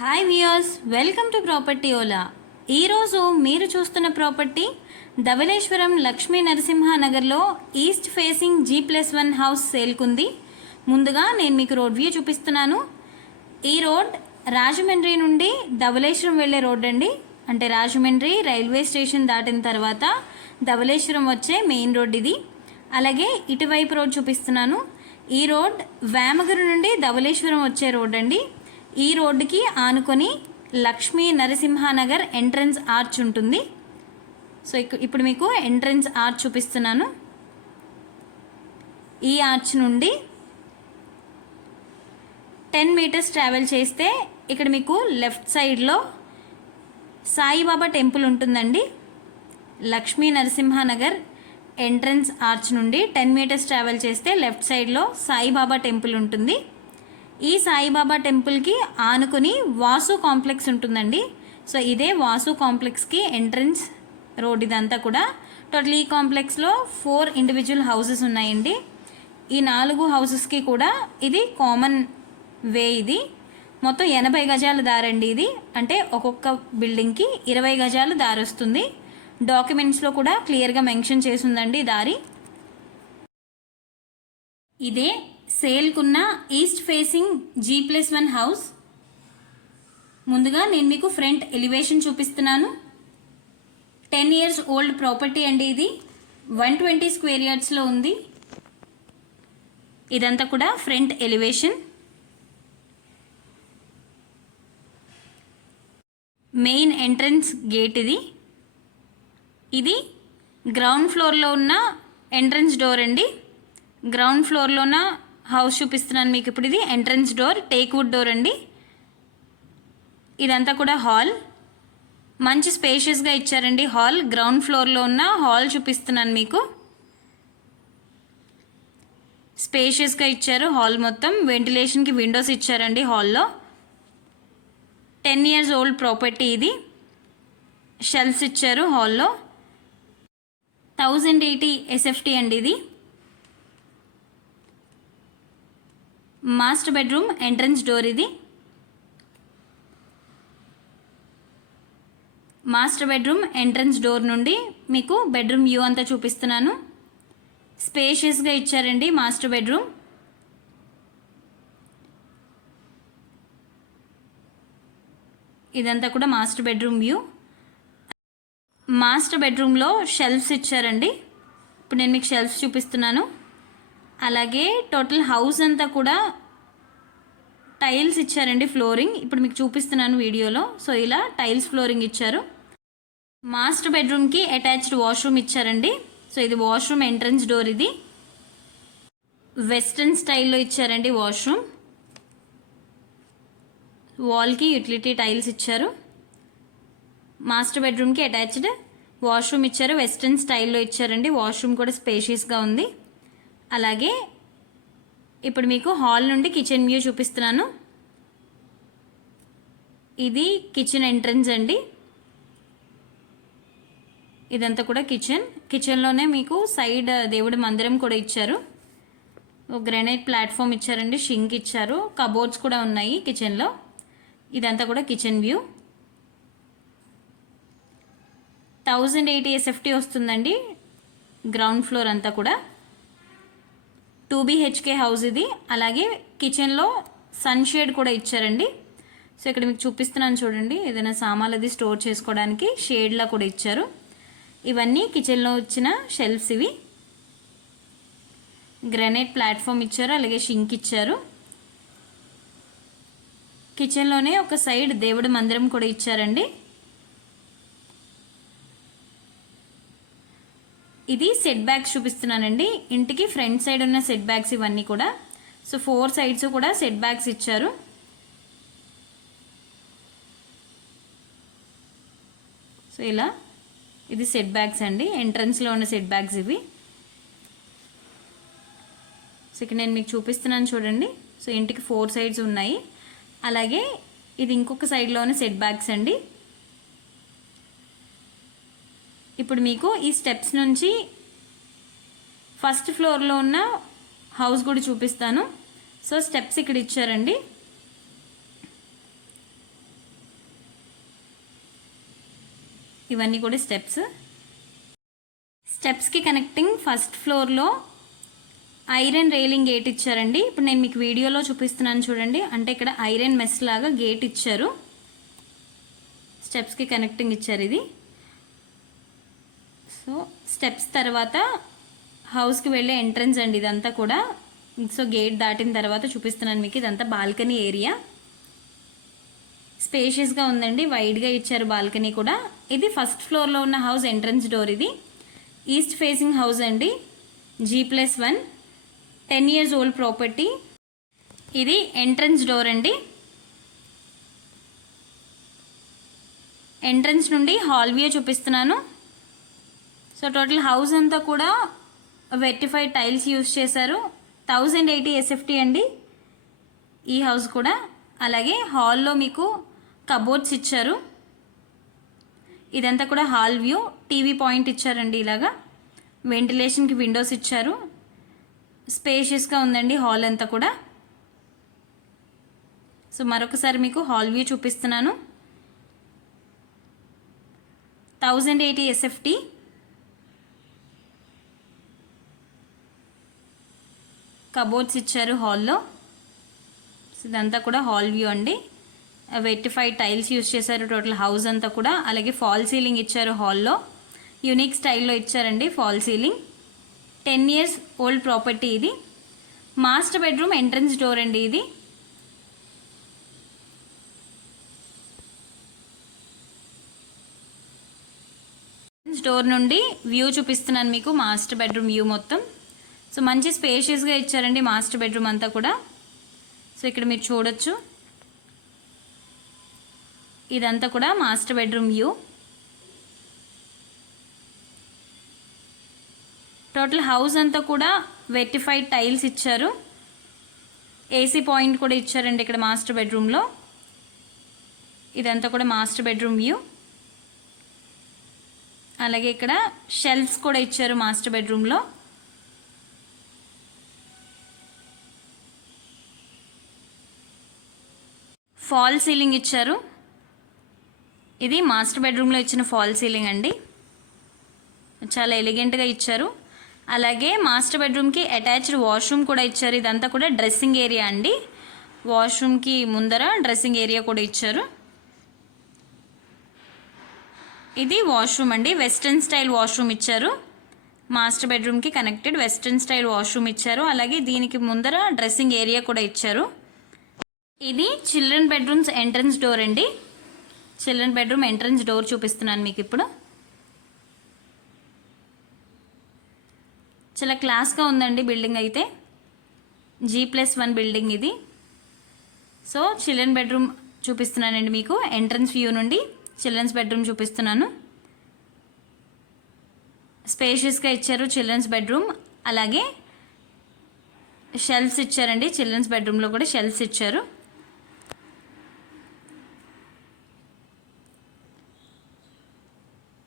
Hi viewers, welcome to property Ola. ఈరోజు మీరు చూస్తున్న ప్రాపర్టీ ధవళేశ్వరం లక్ష్మీ నరసింహనగర్లో ఈస్ట్ ఫేసింగ్ G+1 హౌస్ సేల్కుంది. ముందుగా నేను మీకు రోడ్ వ్యూ చూపిస్తున్నాను. ఈ రోడ్ రాజమండ్రి నుండి ధవళేశ్వరం వెళ్ళే రోడ్ అండి. అంటే రాజమండ్రి రైల్వే స్టేషన్ దాటిన తర్వాత ధవళేశ్వరం వచ్చే మెయిన్ రోడ్ ఇది. అలాగే ఇటువైపు రోడ్ చూపిస్తున్నాను. ఈ రోడ్ వేమగిరి నుండి ధవళేశ్వరం వచ్చే రోడ్ అండి. ఈ రోడ్డుకి ఆనుకొని లక్ష్మీ నరసింహనగర్ ఎంట్రన్స్ ఆర్చ్ ఉంటుంది. సో ఇప్పుడు మీకు ఎంట్రన్స్ ఆర్చ్ చూపిస్తున్నాను. ఈ ఆర్చ్ నుండి 10 మీటర్స్ ట్రావెల్ చేస్తే ఇక్కడ మీకు లెఫ్ట్ సైడ్లో సాయిబాబా టెంపుల్ ఉంటుందండి. లక్ష్మీ నరసింహనగర్ ఎంట్రన్స్ ఆర్చ్ నుండి 10 మీటర్స్ ట్రావెల్ చేస్తే లెఫ్ట్ సైడ్లో సాయిబాబా టెంపుల్ ఉంటుంది. ఈ సాయిబాబా టెంపుల్కి ఆనుకుని వాసు కాంప్లెక్స్ ఉంటుందండి. సో ఇదే వాసు కాంప్లెక్స్కి ఎంట్రన్స్ రోడ్ ఇదంతా కూడా. టోటల్ ఈ కాంప్లెక్స్లో 4 ఇండివిజువల్ హౌసెస్ ఉన్నాయండి. ఈ 4 హౌసెస్కి కూడా ఇది కామన్ వే. ఇది మొత్తం 80 గజాల దారండి. ఇది అంటే ఒక్కొక్క బిల్డింగ్కి 20 గజాలు దారి వస్తుంది. డాక్యుమెంట్స్లో కూడా క్లియర్గా మెన్షన్ చేసి ఉందండి దారి. ఇదే సేల్కున్న ఈస్ట్ ఫేసింగ్ G+1 హౌస్. ముందుగా నేను మీకు ఫ్రంట్ ఎలివేషన్ చూపిస్తున్నాను. 10 ఇయర్స్ ఓల్డ్ ప్రాపర్టీ అండి. ఇది 120 స్క్వేర్ యార్డ్స్లో ఉంది. ఇదంతా కూడా front elevation. Main entrance gate ఇది. ఇది గ్రౌండ్ ఫ్లోర్లో ఉన్న ఎంట్రన్స్ డోర్ అండి. గ్రౌండ్ ఫ్లోర్లో ఉన్న హౌస్ చూపిస్తున్నాను మీకు ఇప్పుడు. ఇది entrance door, teak wood door అండి. ఇదంతా కూడా హాల్. మంచి స్పేషియస్గా ఇచ్చారండి హాల్. గ్రౌండ్ ఫ్లోర్లో ఉన్న హాల్ చూపిస్తున్నాను మీకు. స్పేషియస్గా ఇచ్చారు హాల్ మొత్తం. వెంటిలేషన్కి విండోస్ ఇచ్చారండి హాల్లో. 10 ఇయర్స్ ఓల్డ్ ప్రాపర్టీ ఇది. షెల్ఫ్స్ ఇచ్చారు హాల్లో. 1080 SFT అండి ఇది. మాస్టర్ బెడ్రూమ్ ఎంట్రన్స్ డోర్ ఇది. మాస్టర్ బెడ్రూమ్ ఎంట్రన్స్ డోర్ నుండి మీకు బెడ్రూమ్ వ్యూ అంతా చూపిస్తున్నాను. స్పేషియస్గా ఇచ్చారండి మాస్టర్ బెడ్రూమ్. ఇదంతా కూడా మాస్టర్ బెడ్రూమ్ వ్యూ. మాస్టర్ బెడ్రూమ్లో షెల్ఫ్స్ ఇచ్చారండి. ఇప్పుడు నేను మీకు షెల్ఫ్స్ చూపిస్తున్నాను. అలాగే టోటల్ హౌస్ అంతా కూడా టైల్స్ ఇచ్చారండి, ఫ్లోరింగ్. ఇప్పుడు మీకు చూపిస్తున్నాను వీడియోలో. సో ఇలా టైల్స్ ఫ్లోరింగ్ ఇచ్చారు. మాస్టర్ బెడ్రూమ్కి అటాచ్డ్ వాష్రూమ్ ఇచ్చారండి. సో ఇది వాష్రూమ్ ఎంట్రన్స్ డోర్ ఇది. వెస్ట్రన్ స్టైల్లో ఇచ్చారండి వాష్రూమ్. వాల్కి యూటిలిటీ టైల్స్ ఇచ్చారు. మాస్టర్ బెడ్రూమ్కి అటాచ్డ్ వాష్రూమ్ ఇచ్చారు. వెస్ట్రన్ స్టైల్లో ఇచ్చారండి. వాష్రూమ్ కూడా స్పేషియస్గా ఉంది. అలాగే ఇప్పుడు మీకు హాల్ నుండి కిచెన్ వ్యూ చూపిస్తున్నాను. ఇది కిచెన్ ఎంట్రన్స్ అండి. ఇదంతా కూడా కిచెన్. కిచెన్లోనే మీకు సైడ్ దేవుడి మందిరం కూడా ఇచ్చారు. గ్రానైట్ ప్లాట్ఫామ్ ఇచ్చారండి. షింక్ ఇచ్చారు. కబోర్డ్స్ కూడా ఉన్నాయి కిచెన్లో. ఇదంతా కూడా కిచెన్ వ్యూ. 1080 SFT వస్తుందండి గ్రౌండ్ ఫ్లోర్ అంతా కూడా. 2 BHK హౌస్ ఇది. అలాగే కిచెన్లో సన్ షేడ్ కూడా ఇచ్చారండి. సో ఇక్కడ మీకు చూపిస్తున్నాను చూడండి. ఏదైనా సామాన్లు అది స్టోర్ చేసుకోవడానికి షేడ్లా కూడా ఇచ్చారు. ఇవన్నీ కిచెన్లో వచ్చిన షెల్ఫ్స్ ఇవి. గ్రానైట్ ప్లాట్ఫామ్ ఇచ్చారు. అలాగే షింక్ ఇచ్చారు. కిచెన్లోనే ఒక సైడ్ దేవుడి మందిరం కూడా ఇచ్చారండి. ఇది సెట్ బ్యాక్స్ చూపిస్తున్నానండి. ఇంటికి ఫ్రంట్ సైడ్ ఉన్న సెట్ బ్యాక్స్ ఇవన్నీ కూడా. సో 4 సైడ్స్ కూడా సెట్ బ్యాక్స్ ఇచ్చారు. సో ఇలా ఇది సెట్ బ్యాక్స్ అండి. ఎంట్రన్స్లో ఉన్న సెట్ బ్యాక్స్ ఇవి. సో ఇక్కడ నేను మీకు చూపిస్తున్నాను చూడండి. సో ఇంటికి 4 సైడ్స్ ఉన్నాయి. అలాగే ఇది ఇంకొక సైడ్లో ఉన్న సెట్ బ్యాక్స్ అండి. ఇప్పుడు మీకు ఈ స్టెప్స్ నుంచి ఫస్ట్ ఫ్లోర్లో ఉన్న హౌస్ కూడా చూపిస్తాను. సో స్టెప్స్ ఇక్కడ ఇచ్చారండి. ఇవన్నీ కూడా స్టెప్స్కి కనెక్టింగ్ ఫస్ట్ ఫ్లోర్లో ఐరన్ రైలింగ్ గేట్ ఇచ్చారండి. ఇప్పుడు నేను మీకు వీడియోలో చూపిస్తున్నాను చూడండి. అంటే ఇక్కడ ఐరన్ మెస్ లాగా గేట్ ఇచ్చారు, స్టెప్స్కి కనెక్టింగ్ ఇచ్చారు ఇది. సో స్టెప్స్ తర్వాత హౌస్కి వెళ్ళే ఎంట్రన్స్ అండి ఇదంతా కూడా. సో గేట్ దాటిన తర్వాత చూపిస్తున్నాను మీకు. ఇదంతా బాల్కనీ ఏరియా, స్పేషియస్గా ఉందండి, వైడ్గా ఇచ్చారు బాల్కనీ కూడా. ఇది ఫస్ట్ ఫ్లోర్లో ఉన్న హౌస్ ఎంట్రన్స్ డోర్. ఇది ఈస్ట్ ఫేసింగ్ హౌస్ అండి, G+1, 10 years ఓల్డ్ ప్రాపర్టీ. ఇది ఎంట్రన్స్ డోర్ అండి. ఎంట్రన్స్ నుండి హాల్ వ్యూ చూపిస్తున్నాను. సో టోటల్ హౌస్ అంతా కూడా వెట్టిఫైడ్ టైల్స్ యూజ్ చేశారు. 1080 SFT అండి ఈ హౌస్ కూడా. అలాగే హాల్లో మీకు కబోర్డ్స్ ఇచ్చారు. ఇదంతా కూడా హాల్ వ్యూ. టీవీ పాయింట్ ఇచ్చారండి ఇలాగా. వెంటిలేషన్కి విండోస్ ఇచ్చారు. స్పేషియస్గా ఉందండి హాల్ అంతా కూడా. సో మరొకసారి మీకు హాల్ వ్యూ చూపిస్తున్నాను. 1080 SFT. కబోర్డ్స్ ఇచ్చారు హాల్లో. ఇదంతా కూడా హాల్ వ్యూ అండి. వెట్టిఫైడ్ టైల్స్ యూజ్ చేశారు టోటల్ హౌస్ అంతా కూడా. అలాగే ఫాల్ సీలింగ్ ఇచ్చారు హాల్లో, యూనిక్ స్టైల్లో ఇచ్చారండి fall ceiling. 10 years old property ఇది. మాస్టర్ బెడ్రూమ్ ఎంట్రన్స్ డోర్ అండి ఇది. డోర్ నుండి వ్యూ చూపిస్తున్నాను మీకు, మాస్టర్ బెడ్రూమ్ వ్యూ మొత్తం. సో మంచి స్పేషియస్గా ఇచ్చారండి మాస్టర్ బెడ్రూమ్ అంతా కూడా. సో ఇక్కడ మీరు చూడొచ్చు, ఇదంతా కూడా master bedroom view. Total house అంతా కూడా వెట్టిఫైడ్ టైల్స్ ఇచ్చారు. AC పాయింట్ కూడా ఇచ్చారండి ఇక్కడ మాస్టర్ బెడ్రూమ్లో. ఇదంతా కూడా మాస్టర్ బెడ్రూమ్ వ్యూ. అలాగే ఇక్కడ షెల్ఫ్స్ కూడా ఇచ్చారు మాస్టర్ బెడ్రూమ్లో. ఫాల్ సీలింగ్ ఇచ్చారు. ఇది మాస్టర్ బెడ్రూమ్లో ఇచ్చిన ఫాల్ సీలింగ్ అండి, చాలా ఎలిగెంట్గా ఇచ్చారు. అలాగే మాస్టర్ బెడ్రూమ్కి అటాచ్డ్ వాష్రూమ్ కూడా ఇచ్చారు. ఇదంతా కూడా డ్రెస్సింగ్ ఏరియా అండి. వాష్రూమ్కి ముందర డ్రెస్సింగ్ ఏరియా కూడా ఇచ్చారు. ఇది వాష్రూమ్ అండి, వెస్ట్రన్ స్టైల్ వాష్రూమ్ ఇచ్చారు. మాస్టర్ బెడ్రూమ్కి కనెక్టెడ్ వెస్ట్రన్ స్టైల్ వాష్రూమ్ ఇచ్చారు. అలాగే దీనికి ముందర డ్రెస్సింగ్ ఏరియా కూడా ఇచ్చారు. ఇది చిల్డ్రన్ బెడ్రూమ్స్ ఎంట్రన్స్ డోర్ అండి. చిల్డ్రన్ బెడ్రూమ్ ఎంట్రన్స్ డోర్ చూపిస్తున్నాను మీకు ఇప్పుడు. చాలా క్లాస్గా ఉందండి బిల్డింగ్ అయితే. G+1 బిల్డింగ్ ఇది. సో చిల్డ్రన్ బెడ్రూమ్ చూపిస్తున్నానండి మీకు. ఎంట్రన్స్ వ్యూ నుండి చిల్డ్రన్స్ బెడ్రూమ్ చూపిస్తున్నాను. స్పేషియస్గా ఇచ్చారు చిల్డ్రన్స్ బెడ్రూమ్. అలాగే షెల్ఫ్స్ ఇచ్చారండి, చిల్డ్రన్స్ బెడ్రూమ్లో కూడా షెల్ఫ్స్ ఇచ్చారు.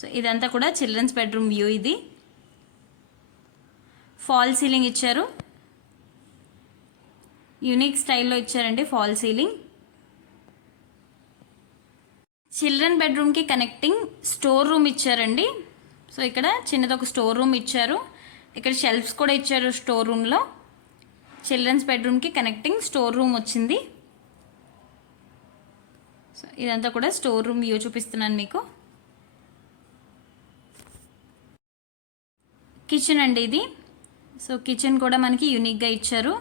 సో ఇదంతా కూడా చిల్డ్రన్స్ బెడ్రూమ్ వ్యూ. ఇది ఫాల్ సీలింగ్ ఇచ్చారు, యూనిక్ స్టైల్లో ఇచ్చారండి ఫాల్ సీలింగ్. చిల్డ్రన్ బెడ్రూమ్కి కనెక్టింగ్ స్టోర్ రూమ్ ఇచ్చారండి. సో ఇక్కడ చిన్నది ఒక స్టోర్ రూమ్ ఇచ్చారు. ఇక్కడ షెల్ఫ్స్ కూడా ఇచ్చారు స్టోర్ రూమ్లో. చిల్డ్రన్స్ బెడ్రూమ్కి కనెక్టింగ్ స్టోర్ రూమ్ వచ్చింది. సో ఇదంతా కూడా స్టోర్ రూమ్ వ్యూ చూపిస్తున్నాను మీకు. కిచెన్ అండి ఇది. సో కిచెన్ కూడా మనకి యూనిక్గా ఇచ్చారు.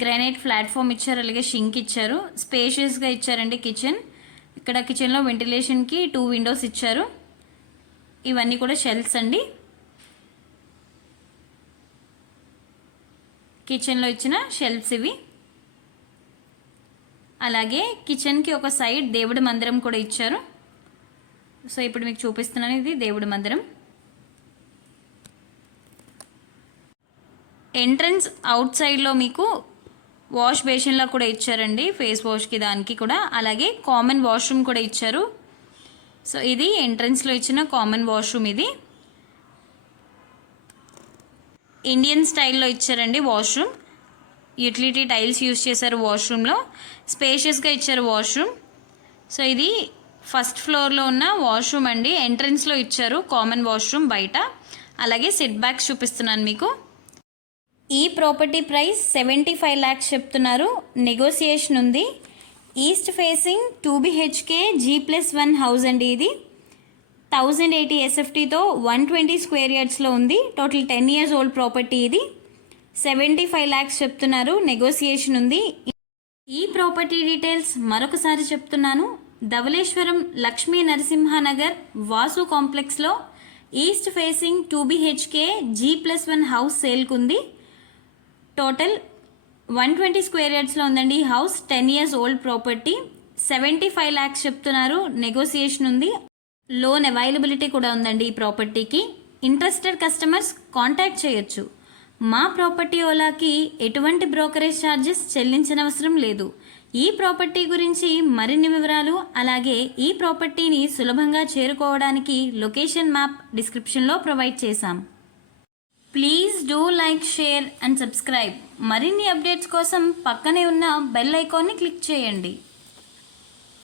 గ్రానైట్ ప్లాట్ఫామ్ ఇచ్చారు, అలాగే షింక్ ఇచ్చారు. స్పేషియస్గా ఇచ్చారండి కిచెన్. ఇక్కడ కిచెన్లో వెంటిలేషన్కి 2 విండోస్ ఇచ్చారు. ఇవన్నీ కూడా షెల్ఫ్స్ అండి. కిచెన్లో ఇచ్చిన షెల్ఫ్స్ ఇవి. అలాగే కిచెన్కి ఒక సైడ్ దేవుడి మందిరం కూడా ఇచ్చారు. సో ఇప్పుడు మీకు చూపిస్తున్నాను, ఇది దేవుడి మందిరం. ఎంట్రన్స్ అవుట్ సైడ్లో మీకు వాష్ బేసిన్లా కూడా ఇచ్చారండి, ఫేస్ వాష్కి దానికి కూడా. అలాగే కామన్ వాష్రూమ్ కూడా ఇచ్చారు. సో ఇది ఎంట్రన్స్లో ఇచ్చిన కామన్ వాష్రూమ్. ఇది ఇండియన్ స్టైల్లో ఇచ్చారండి వాష్రూమ్. యూటిలిటీ టైల్స్ యూజ్ చేశారు వాష్రూమ్లో. స్పేషియస్గా ఇచ్చారు వాష్రూమ్. సో ఇది ఫస్ట్ ఫ్లోర్లో ఉన్న వాష్రూమ్ అండి. ఎంట్రన్స్లో ఇచ్చారు కామన్ వాష్రూమ్ బయట. అలాగే సిట్ బ్యాక్స్ చూపిస్తున్నాను మీకు. ఈ ప్రాపర్టీ ప్రైస్ 75 lakhs చెప్తున్నారు. నెగోసియేషన్ ఉంది. East facing 2 BHK G+1 house అండి. ఇది 1080 SFTతో 120 square yardsలో ఉంది. Total 10 years old property. ఇది 75 lakhs చెప్తున్నారు. నెగోసియేషన్ ఉంది. ఈ ప్రాపర్టీ డీటెయిల్స్ మరొకసారి చెప్తున్నాను. ధవళేశ్వరం లక్ష్మీ నరసింహానగర్ వాసు కాంప్లెక్స్లో east facing 2 BHK G+1 house సేల్కుంది. టోటల్ 120 square yardsలో ఉందండి. ఈ house 10 years old property. 75 lakhs చెప్తున్నారు. నెగోసియేషన్ ఉంది. లోన్ అవైలబిలిటీ కూడా ఉందండి ఈ ప్రాపర్టీకి. ఇంట్రెస్టెడ్ కస్టమర్స్ కాంటాక్ట్ చేయొచ్చు. మా ప్రాపర్టీ ఓలాకి ఎటువంటి బ్రోకరేజ్ ఛార్జెస్ చెల్లించనవసరం లేదు. ఈ ప్రాపర్టీ గురించి మరిన్ని వివరాలు అలాగే ఈ ప్రాపర్టీని సులభంగా చేరుకోవడానికి లొకేషన్ మ్యాప్ డిస్క్రిప్షన్లో ప్రొవైడ్ చేశాం. Please do like, share and subscribe. మరిన్ని అప్డేట్స్ కోసం పక్కనే ఉన్న బెల్ ఐకాన్ని క్లిక్ చేయండి.